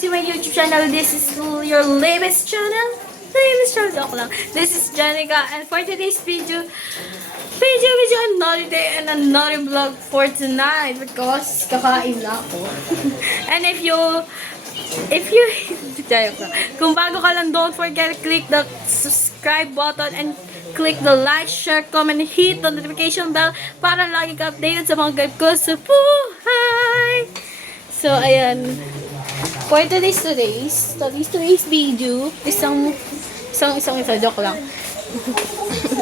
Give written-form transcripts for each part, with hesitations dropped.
to my YouTube channel. This is your latest channel. Joke lang. This is Janica, and for today's video another day and another vlog for tonight because kakain na ako. And if you kung bago ka lang, don't forget to click the subscribe button and click the like, share, comment, and hit the notification bell para lagi ka updated sa mga guide ko sa buhay. So, ayan. For today's video, isang joke lang.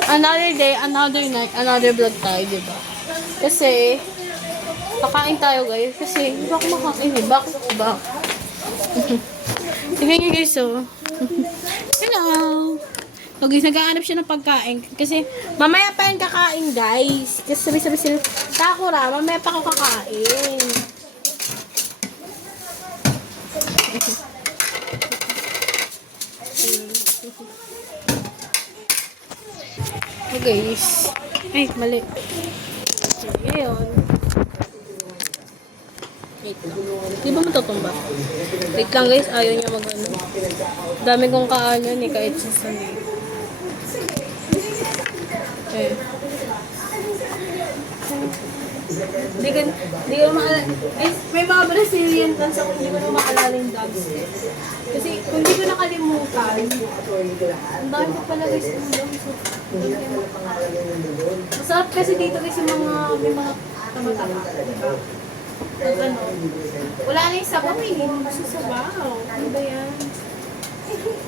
Another day, another night, another vlog tayo, diba? Kasi, kakain tayo guys. Kasi, hindi ako makakain eh. Bakit ba? Tignan nyo guys, oh. Hello! So guys, nag-aanap siya ng pagkain. Kasi, mamaya pa yung kakain guys. Kasi sabi sila, Sakura, mamaya pa ako kakain. Oh guys. Ay, mali. Ngayon. Wait lang. Di ba matutumba? Wait lang guys, ayaw niya mag-ano. Dami kong kaano ni kahit sa sanay. Eh. Di ko maalala. May mga Brazilian dance ako, hindi ko na maalala yung dance. Kasi kung hindi ko nakalimutan, ang dami ko pala guys yung dance. Masarap kasi dito guys yung may mga tama-tama. Ano, wala na yung sabaw eh. Hindi mo gusto sabaw. Ano ba yan?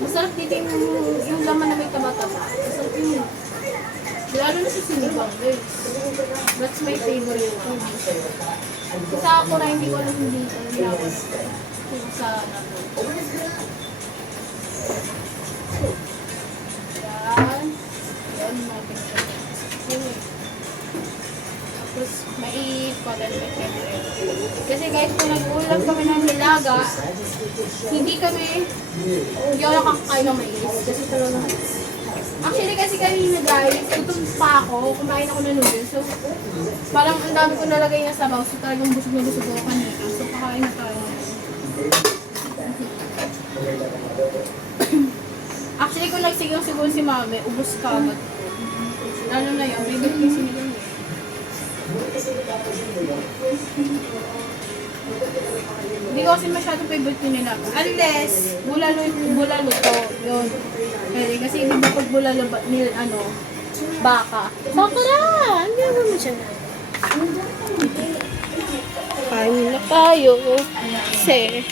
Masarap dito yung laman na may tama-tama. Masarap yun. Lalo na sa sinigang guys. That's my favorite. Sa ako na hindi ko alam hindi lawas. Kung sa yan. Yan mga pinagkakas. Tapos mai-content kasi guys, kung nag-ulam kami ng nilaga, hindi ako nakakain ng mais. Kasi talaga actually kasi kanina guys, gutom pa ako, kumain ako ng noodles. So, parang ang dami ko nalagay na sabaw. So, talagang busog na busog ako kanina. So, kakain na tayo. Actually, kung nagsigaw-sigaw si mami, ubos ka agad. Lalo na yun, may bit yung sinigang eh. Hindi ko kasi masyado favorite yun nila. Unless, bulalo to. Yun. Kasi hindi ba pag bulalo baka. Sakura! Hindi naman mo siya. Kain na tayo. Kasi,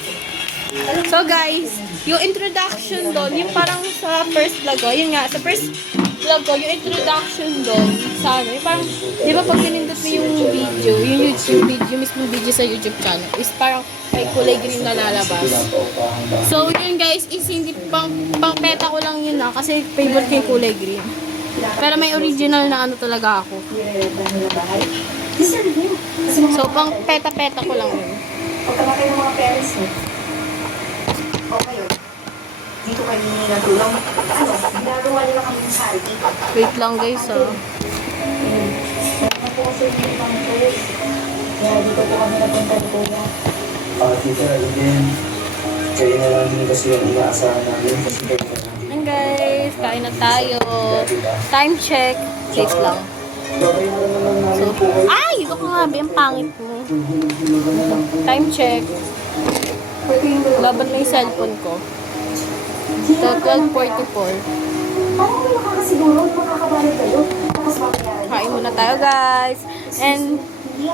so guys, yung introduction doon, yung parang sa first vlog ko, yun nga, sa first vlog ko, yung introduction doon, sa ano, yung parang, di ba pag pinindot mo yung video, yung YouTube video, yung mismong video sa YouTube channel, is parang may kulay green na lalabas. So, yun guys, is hindi pang peta ko lang yun kasi favorite ko yung kulay green. Pero may original na ano talaga ako. So, pang peta-peta ko lang yun. Pagkamatay ng mga parents mo, okay yun. Dito kayo natulong. Ano, ginagawa nila kami ng charity. Wait lang guys, oh. Meron po kasi yung pang toys. Kaya dito po kami napunta ni Kuya. Tita, again, kayo na lang din kasi yung inaasahan namin kasi kayo na lang. And guys, kain na tayo. Time check. Wait lang. So, ay! Ito ka nga, ang pangit mo. Time check. Laban na yung cellphone ko. So, 12:44. Parang may makakasiguro, makakabalit kayo. Tapos makakayari. Kain muna tayo guys. And,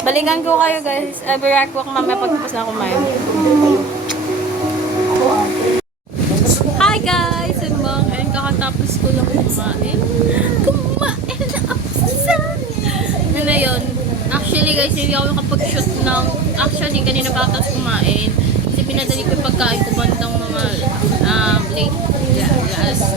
balikan ko kayo guys. Ever ko mamaya pagpapos na kumain. Hi guys! And kakatapos ko lang kumain. Kumain na ako sa ano na yun. Actually guys, hindi ako nakapag-shoot ng actually kanina pa ako kumain. Kasi pinadali ko yung pagkain ko bandang mga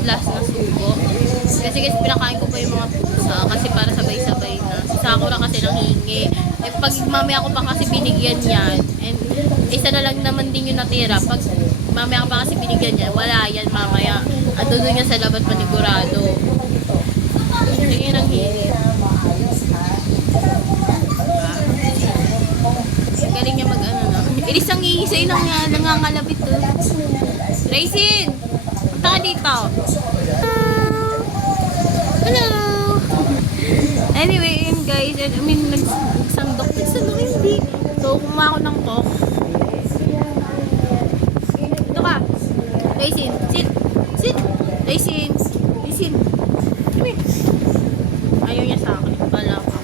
last na subo. Kasi guys, pinakain ko pa yung mga pusa kasi para sabay-sabay na. Si Sakura kasi nanghingi. Eh, pag mamaya ko pa kasi binigyan yan, and isa na lang naman din yung natira. Pag mamaya ko pa kasi binigyan yan, wala yan mamaya. At doon niya sa labas panigurado. Hindi yun ang hingi. Galing niya mag-ano na. Ilis ang iisay nang nangangalabit to. Raisin! Punta ka dito. Hello! Anyway, yun guys. I mean, nagsandok. Nagsandok hindi. So, kumuha ako ng coke. Ito ka. Raisin, sit. Sit. Raisin. Raisin. Come here. Ayaw niya sa akin. Pala ka.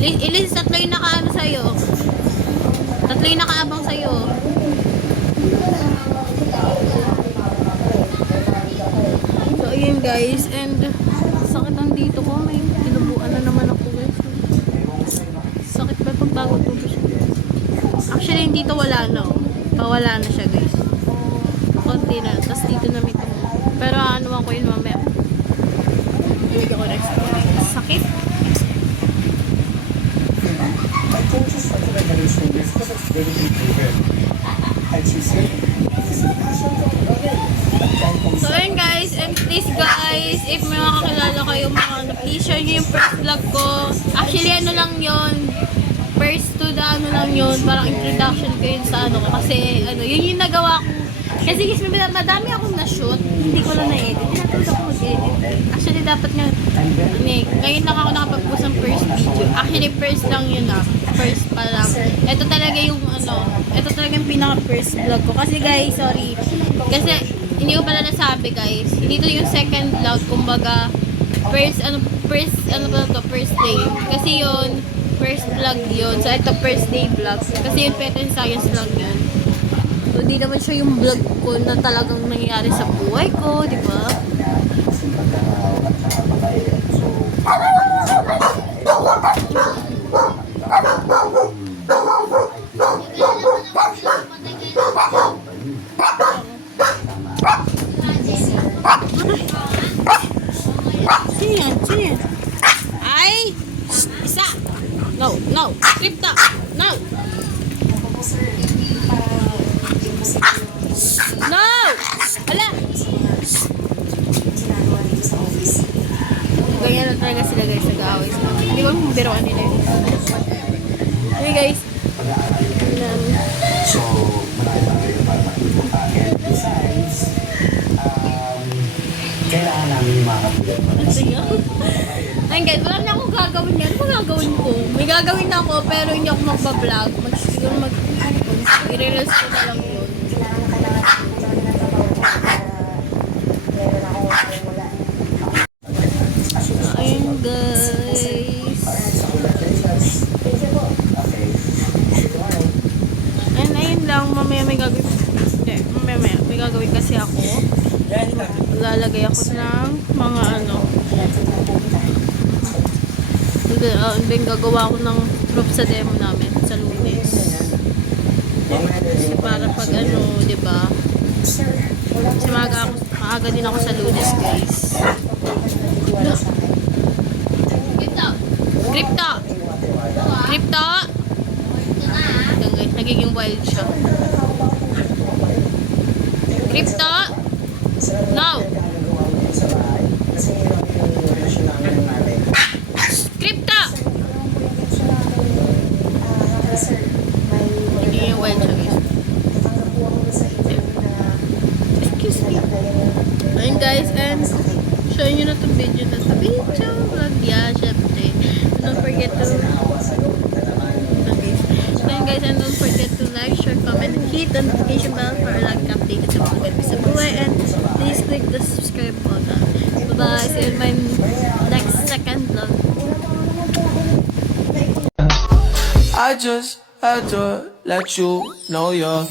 Ilis, tatlo yung nakaano sa'yo. Tatlo yung nakaabang sa'yo. So, ayun guys. And, sakit ang dito ko. May tinubuan na naman ako guys. Sakit ba pag bago tubo siya? Actually, dito wala na. Pawala na siya guys. Konti na. Tapos dito na may tubo. Pero ano ako yun mamaya. Hindi ako next. Sakit. My coach is such a very serious because it's very important. And she said, this is passion for learning. So ayun guys, and please guys, if may makakilala kayo mga ano, please share nyo yung first vlog ko. Actually ano lang yon, first to the ano lang yun, parang introduction ko yun sa ano ko. Kasi ano, yun yung nagawa ko. Kasi guys, madami akong na-shoot, hindi ko lang na-edit. Tinatulog ako mag-edit. Actually dapat nga, ngayon lang ako nakapag-post ng first video. Actually first lang yun first pa lang. Ito talaga yung ano, ito talaga yung pinaka-first vlog ko. Kasi guys, sorry. Kasi hindi ko pala nasabi guys. Hindi to yung second vlog, kumbaga first first day. Kasi yun, first vlog yun. So ito first day vlog. Kasi yung pet and science lang yun. So di naman siya yung vlog ko na talagang nangyayari sa buhay ko, di ba? Sino yan? Sino yan? Ay! Isa! No! No! Kripta! No! No! Wala! Ganyan na talaga sila guys, nag-aaway sila. Hindi ba kung biroan nila yun? Okay guys. So, marami pa kayo para matulog. And besides, kailangan namin yung mga kapatid. Ayun guys, wala na akong gagawin yan. Ano gagawin ko? May gagawin ako pero hindi ako magpa-vlog. I-reels ko na lang yun. Ayun guys. And ayun lang, mamaya may gagawin. Mamaya may gagawin kasi ako. Lalagay ako ng mga ano. Then gagawa ko ng proof sa demo namin sa Lunes. Kasi para pag ano, di ba? Kasi maaga din ako sa Lunes, guys. Crypto! Crypto! Yan guys, nagiging wild siya. Crypto! No! Crypto! Nagiging wild siya, guys. Excuse me. Ayun guys, and show nyo na itong video na sa video vlog. Yeah, syempre. Don't forget to guys, and don't forget to like, share, comment, and hit the notification bell for like updates sa mga ganito sa buhay, and please click the subscribe button. Bye-bye, see you in my next second vlog. I just had to let you know you're